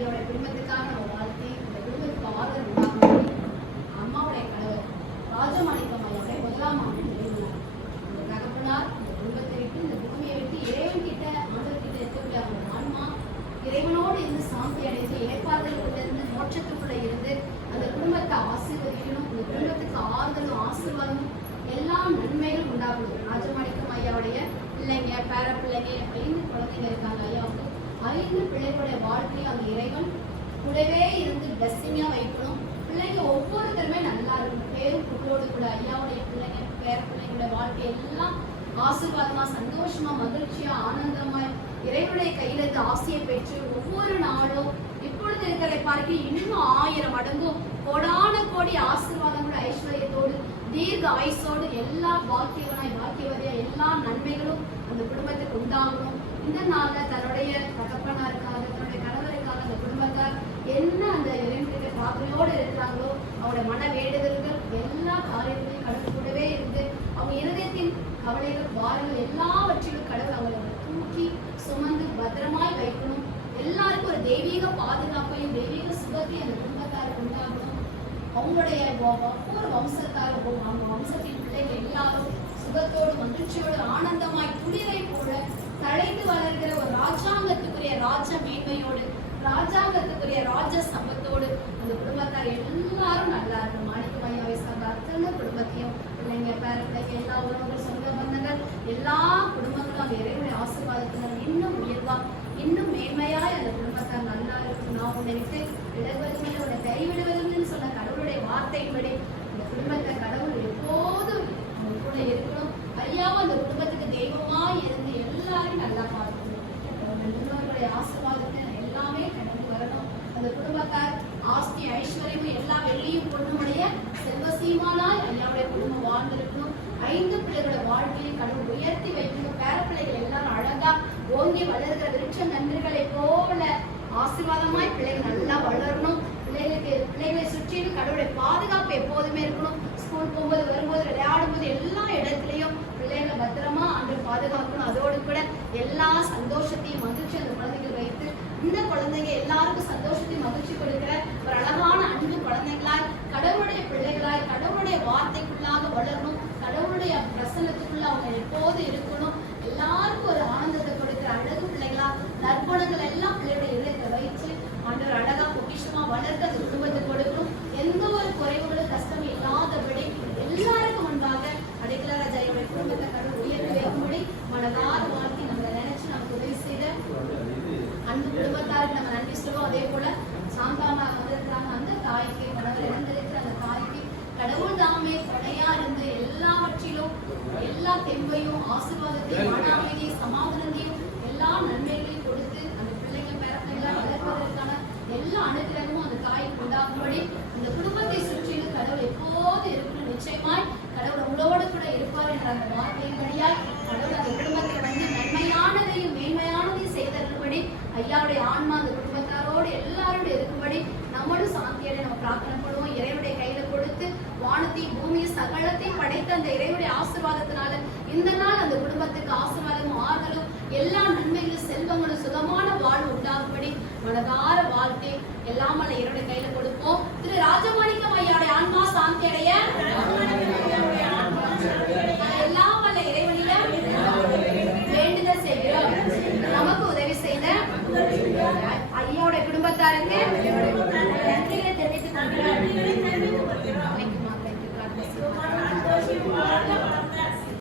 ஐயாவுடைய குடும்பத்துக்காக நம்ம வாழ்த்தி இந்த குடும்பத்துக்கு ஆறுதல் உண்டாகும். அம்மாவுடைய கணவர் ராஜமாணிக்கம் ஐயாவுடைய முதலாம் ஆண்டு எழுதினார். இந்த தகப்பனார் இந்த குடும்பத்தை விட்டு இந்த பூமியை விட்டு இறைவன் கிட்ட ஆண்டவர் கிட்ட இருக்கக்கூடிய அவங்க ஆன்மா இறைவனோடு இருந்து சாந்தி அடைந்து ஏற்பாடுகளுக்குள்ள இருந்து மோட்சத்துக்குள்ள இருந்து அந்த குடும்பத்தை ஆசீர்வதிக்கணும். இந்த குடும்பத்துக்கு ஆறுதலும் ஆசீர்வாதமும் எல்லா நன்மைகளும் உண்டாகும். ராஜமாணிக்கம் ஐயாவுடைய பிள்ளைங்க பேர பிள்ளைங்க 5 குழந்தைங்க இருக்காங்க ஐயாவுக்கு. 5 பிள்ளைகளுடைய வாழ்க்கையை அந்த இறைவன் கூடவே இருந்து பிளஸ்ஸிங்கா வைக்கணும். பிள்ளைங்க ஒவ்வொருத்தருமே நல்லா இருக்கும். பேரும் புகழோடு கூட ஐயாவுடைய பிள்ளைங்க பேர பிள்ளைங்களுடைய வாழ்க்கை எல்லாம் ஆசீர்வாதமா சந்தோஷமா மகிழ்ச்சியா ஆனந்தமா இறைவனுடைய கையில இருந்து ஆசையை பெற்று ஒவ்வொரு நாளும் இப்பொழுது இருக்கிற பார்க்க இன்னும் 1000 மடங்கும் கோடான கோடி ஆசீர்வாதங்கள் ஐஸ்வர்யத்தோடு தீர்க்க ஆயுசோடு எல்லா பாக்கியவதியா எல்லா நன்மைகளும் அந்த குடும்பத்துக்கு உண்டாகணும். இந்த நாள்ல தன்னுடைய தகப்பனாருக்காக தன்னுடைய கணவருக்காக அந்த குடும்பத்தார் என்ன அந்த இறைவனுடைய பாதையோடு இருக்கிறாங்களோ அவருடைய மன வேண்டுதல்கள் எல்லா காரியங்களையும் கடவுள் கூடவே இருந்து அவங்க இருதயத்தின் கவலைகள் பாரங்கள் எல்லாவற்றிலும் கடவுள் அவங்களை தூக்கி சுமந்து பத்திரமாய் வைக்கணும். எல்லாருக்கும் ஒரு தெய்வீக பாதுகாப்பையும் தெய்வீக சுகத்தையும் அந்த குடும்பத்தாருக்கு உண்டாகணும். அவங்களுடைய ஒவ்வொரு வம்சத்தாரும் அவங்க வம்சத்தின் பிள்ளைகள் எல்லாரும் சுகத்தோடு மகிழ்ச்சியோடு ஆனந்தமாய் துளிரை போல தழைத்து வளர்கிற ஒரு ராஜாங்கத்துக்குரிய ராஜ மேன்மையோடு ராஜாங்கத்துக்குரிய ராஜ சம்பத்தோடு அந்த குடும்பத்தார் எல்லாரும் நல்லா இருக்கும். மாணிக்கம் ஐயாவை சார்ந்த அத்தனை குடும்பத்தையும் பிள்ளைங்க பேர பிள்ளைங்க எல்லா உறவுகள் சொந்த பந்தங்கள் எல்லா குடும்பங்களும் அந்த இறைவனுடைய ஆசீர்வாதத்தினர் இன்னும் உயர்வா இன்னும் மேன்மையாய் அந்த குடும்பத்தார் நல்லா இருக்கும். நான் உன்னை விட்டு விலகுவதுமே உன்னை கைவிடுவதுன்னு சொன்ன கடவுளுடைய வார்த்தையின்படி அந்த குடும்பத்தை கடவுள் எப்போதும் கூட இருக்கணும். ஐயாவும் அந்த குடும்பத்துக்கு தெய்வமாய் இருந்து எல்லாரும் நல்லா பார்க்கணும். முன்னோர்களுடைய ஆசீர்வாதத்தை எல்லாமே கடந்து வரணும். அந்த குடும்பத்தார் ஆஸ்தி ஐஸ்வர்யமும் எல்லா வெள்ளியும் பொண்ணுடைய செல்வசீமானாய் ஐயாவுடைய குடும்பம் வாழ்ந்திருக்கணும். 5 பிள்ளைகளோட வாழ்க்கையை கடவுள் உயர்த்தி வைக்கணும். பேர பிள்ளைகள் எல்லாரும் அழகா ஓங்கி வளர்கிற விருட்ச நன்றிகளை போல ஆசீர்வாதமாய் பிள்ளைகள் நல்லா வளரணும். பிள்ளைகளை சுற்றிலும் கடவுளுடைய பாதுகாப்பு எப்போதுமே இருக்கணும். ஸ்கூல் போகும்போது வரும்போது விளையாடும் போது எல்லா இடத்துலையும் பிள்ளைகளை பத்திரமா அன்று பாதுகாக்கணும். அதோடு கூட எல்லா சந்தோஷத்தையும் மகிழ்ச்சி அந்த குழந்தைகள் வைத்து இந்த குழந்தைங்க எல்லாருக்கும் சந்தோஷத்தையும் மகிழ்ச்சி கொடுக்கிற ஒரு அழகான அன்பு குழந்தைகளாய் கடவுளுடைய பிள்ளைகளாய் கடவுளுடைய வார்த்தைக்குள்ளாக வளரணும். கடவுளுடைய பிரசன்னத்துக்குள்ள அவங்க எப்போது இருக்கணும். எல்லாருக்கும் ஒரு ஆனந்தத்தை கொடுக்கிற அழகு பிள்ளைகளா நற்குணங்கள் எல்லாம் பிள்ளைகளுடைய இதயத்தை வைத்து ஆண்டவர் அழகா பொக்கிஷமா வளர்த்து அந்த குடும்பத்தை கொடுக்கணும். எந்த ஒரு குறைவுகளும் கஷ்டம் இல்லாதபடி எல்லாருக்கும் முன்பாக அடைக்கலராஜ ஐயாவுடைய குடும்பத்தை கடவுள் உயர்த்தி வைக்கும்படி மனதார வாழ்க்கை நம்மளை நினைச்சு நமக்கு உதவி செய்த அந்த குடும்பத்தாருக்கு நம்ம நன்றி சொல்லுவோம். அதே போல சாந்தாமா வந்திருக்கிறாங்க அந்த தாய்க்கு கணவர் இழந்திருக்கிற அந்த தாய்க்கு கடவுள் தாமே துணையா இருந்து எல்லாவற்றிலும் எல்லா தெம்பையும் ஆசீர்வாதத்தையும் மன அமைதியும் சமாதானத்தையும் எல்லா நன்மைகளையும் கொடுத்து அந்த பிள்ளைங்க பேர பிள்ளைகளை வளர்ப்பதற்கான எல்லா அனுகிரகமும் அந்த தாய்க்கு உண்டாகும்படி அந்த குடும்பத்தை சுற்றிலும் கடவுள் எப்போது இருக்கணும். நிச்சயமாய் கடவுள் உங்களோடு கூட இருப்பார் என்ற அந்த வார்த்தையின்படியால் கடவுள் அந்த குடும்பத்தை வந்து நன்மையானதையும் மேன்மையானதையும் செய்தபடி ஐயாவுடைய ஆன்மா அந்த குடும்பத்தாரோடு எல்லாரோடு இருக்கும்படி நம்மளும் சாந்தியோட நம்ம பிரார்த்தனை பண்ணுவோம். இறைவனுடைய கையில கொடுத்து வானத்தையும் பூமியும் சகலத்தையும் படைத்த அந்த இறைவனுடைய ஆசீர்வாதத்தினால இந்த நாள் அந்த குடும்பத்துக்கு ஆசீர்வாதமும் ஆறுதலும் எல்லா நன்மைகளும் செல்வங்களும் சுகமான வாழ்வு உண்டாகும்படி மனதார வாழ்க்கை எல்லாம் அல்ல இறைவனுடைய கையில கொடுப்போம். திரு ராஜமாணிக்கம் ஐயாவுடைய ஆன்மா சாந்தி அடைய எல்லாம் அல்ல இறைவனில வேண்டுதல் செய்கிறோம். நமக்கு உதவி செய்த ஐயாவுடைய குடும்பத்தாருக்கு